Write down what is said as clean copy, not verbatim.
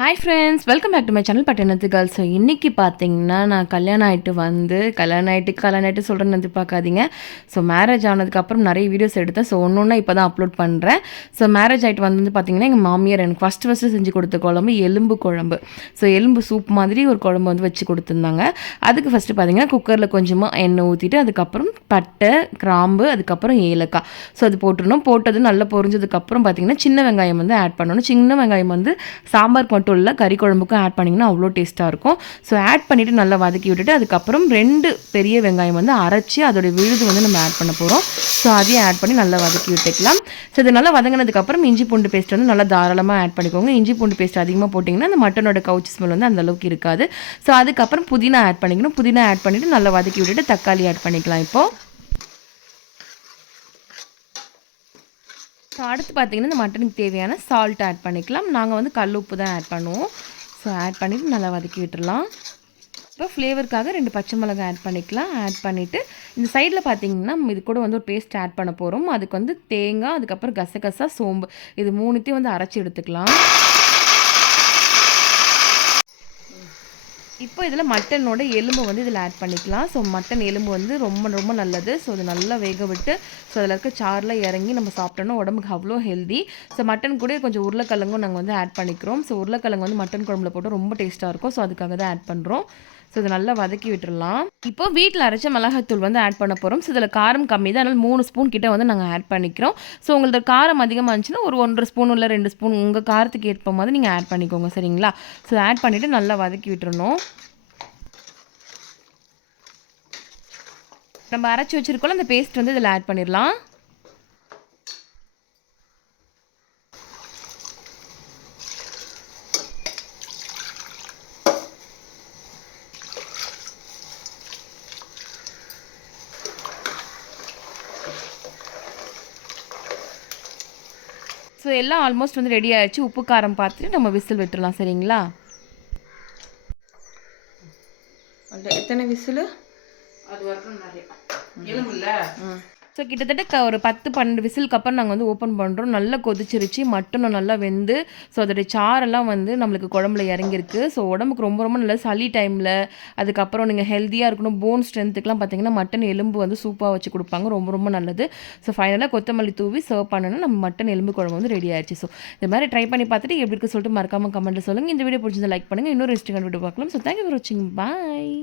Hi friends, welcome back to my channel பட்டணத்து girls. So இன்றைக்கி பார்த்தீங்கன்னா நான் கல்யாணம் ஆகிட்டு சொல்கிறேன்னு எதிர்பார்க்காதீங்க. ஸோ மேரேஜ் ஆனதுக்கப்புறம் நிறைய வீடியோஸ் எடுத்தேன். ஸோ ஒன்று இப்போ தான் அப்லோட் பண்ணுறேன். ஸோ மேரேஜ் ஆகிட்டு வந்து பார்த்தீங்கன்னா எங்கள் மாமியார் எனக்கு ஃபஸ்ட்டு செஞ்சு கொடுத்த குழம்பு எலும்பு குழம்பு. ஸோ எலும்பு சூப் மாதிரி ஒரு குழம்பு வந்து வச்சு கொடுத்துருந்தாங்க. அதுக்கு ஃபஸ்ட்டு பார்த்தீங்கன்னா குக்கரில் கொஞ்சமாக எண்ணெய் ஊற்றிட்டு அதுக்கப்புறம் பட்டை, கிராம்பு, அதுக்கப்புறம் ஏலக்காய் ஸோ அது போட்டுடணும். போட்டது நல்லா பொரிஞ்சதுக்கப்புறம் பார்த்தீங்கன்னா சின்ன வெங்காயம் வந்து ஆட் பண்ணணும். சின்ன வெங்காயம் வந்து சாம்பார் மட்டும் இல்லை, கறி குழம்புக்கும் ஆட் பண்ணிங்கன்னா அவ்வளோ டேஸ்ட்டாக இருக்கும். ஸோ ஆட் பண்ணிவிட்டு நல்லா வதக்கி விட்டுட்டு அதுக்கப்புறம் 2 பெரிய வெங்காயம் வந்து அரைச்சி அதோடய விழுது வந்து நம்ம ஆட் பண்ண போகிறோம். ஸோ அதையும் ஆட் பண்ணி நல்லா வதக்கி விட்டுக்கலாம். ஸோ இது நல்லா வதங்கினதுக்கப்புறம் இஞ்சி பூண்டு பேஸ்ட் வந்து நல்லா தாராளமாக ஆட் பண்ணிக்கோங்க. இஞ்சி பூண்டு பேஸ்ட் அதிகமாக போட்டிங்கன்னா அந்த மட்டனோட கவுச்சி ஸ்மெல் வந்து அந்தளவுக்கு இருக்காது. ஸோ அதுக்கப்புறம் புதினா ஆட் பண்ணிக்கணும். புதினா ஆட் பண்ணிவிட்டு நல்லா வதக்கி விட்டுட்டு தக்காளி ஆட் பண்ணிக்கலாம். இப்போது ஸோ அடுத்து பார்த்திங்கன்னா இந்த மட்டனுக்கு தேவையான சால்ட் ஆட் பண்ணிக்கலாம். நாங்கள் வந்து கல் உப்பு தான் ஆட் பண்ணுவோம். ஸோ ஆட் பண்ணிவிட்டு நல்லா வதக்கி விட்டுடலாம். இப்போ ஃப்ளேவருக்காக 2 பச்சை மிளகாய் ஆட் பண்ணிக்கலாம். ஆட் பண்ணிவிட்டு இந்த சைடில் பார்த்திங்கன்னா இது கூட வந்து ஒரு பேஸ்ட் ஆட் பண்ண போகிறோம். அதுக்கு வந்து தேங்காய், அதுக்கப்புறம் கசகசா, சோம்பு இது 3த்தையும் வந்து அரைச்சி எடுத்துக்கலாம். இப்போ இதில் மட்டனோட எலும்பு வந்து இதில் ஆட் பண்ணிக்கலாம். ஸோ மட்டன் எலும்பு வந்து ரொம்ப ரொம்ப நல்லது. ஸோ அது நல்லா வேக விட்டு ஸோ அதில் இருக்க சாரில் இறங்கி நம்ம சாப்பிட்டோன்னா உடம்புக்கு அவ்வளோ ஹெல்தி. ஸோ மட்டன் கூட கொஞ்சம் உருளைக்கிழங்கும் நாங்கள் வந்து ஆட் பண்ணிக்கிறோம். ஸோ உருளைக்கிழங்கு வந்து மட்டன் குழம்புல போட்டு ரொம்ப டேஸ்ட்டாக இருக்கும். ஸோ அதுக்காக தான் ஆட் பண்ணுறோம். ஸோ இதை நல்லா வதக்கி விட்டுடலாம். இப்போ வீட்டில் அரைச்ச மிளகாத்தூள் வந்து ஆட் பண்ண போகிறோம். ஸோ இதில் காரம் கம்மி தான், அதனால் 3 ஸ்பூன் கிட்ட வந்து நாங்கள் ஆட் பண்ணிக்கிறோம். ஸோ உங்களுக்கு காரம் அதிகமாக இருந்துச்சுன்னா ஒரு 1.5 ஸ்பூன் இல்லை 2 ஸ்பூன் உங்கள் காரத்துக்கு ஏற்ப மாதிரி நீங்கள் ஆட் பண்ணிக்கோங்க, சரிங்களா? ஸோ ஆட் பண்ணிவிட்டு நல்லா வதக்கி விட்டுறணும். நம்ம அரைச்சி வச்சுருக்கோம் அந்த பேஸ்ட் வந்து இதில் ஆட் பண்ணிடலாம். ஸோ எல்லாம் ஆல்மோஸ்ட் வந்து ரெடி ஆகிடுச்சு. உப்பு காரம் பார்த்துட்டு நம்ம விசில் விட்டுடலாம், சரிங்களா? எத்தனை விசில்? அது வரைக்கும் நிறைய எலும்புல. ஸோ கிட்டத்தட்ட ஒரு 10-12 விசிலுக்கு அப்புறம் நாங்கள் வந்து ஓப்பன் பண்ணுறோம். நல்லா கொதிச்சிருச்சு, மட்டனும் நல்லா வெந்து ஸோ அதோடைய சாரெல்லாம் வந்து நம்மளுக்கு குழம்புல இறங்கியிருக்கு. ஸோ உடம்புக்கு ரொம்ப ரொம்ப நல்ல சளி டைமில், அதுக்கப்புறம் நீங்கள் ஹெல்த்தியாக இருக்கணும், போன் ஸ்ட்ரென்த்துக்குலாம் பார்த்தீங்கன்னா மட்டன் எலும்பு வந்து சூப்பாக வச்சு கொடுப்பாங்க, ரொம்ப ரொம்ப நல்லது. ஸோ ஃபைனலாக கொத்தமல்லி தூவி சர்வ் பண்ணணும்னா நம்ம மட்டன் எலும்பு குழம்பு வந்து ரெடி ஆயிடுச்சு. ஸோ இந்த மாதிரி ட்ரை பண்ணி பார்த்துட்டு எப்படி இருக்கு சொல்லிட்டு மறக்காமல் கமெண்ட்டில் சொல்லுங்கள். இந்த வீடியோ பிடிச்சிருந்தா லைக் பண்ணுங்கள். இன்னொரு இன்ஸ்டாகிராம் வீடியோ பார்க்கலாம். ஸோ தேங்க்யூ ஃபார் வாட்சிங். பாய்.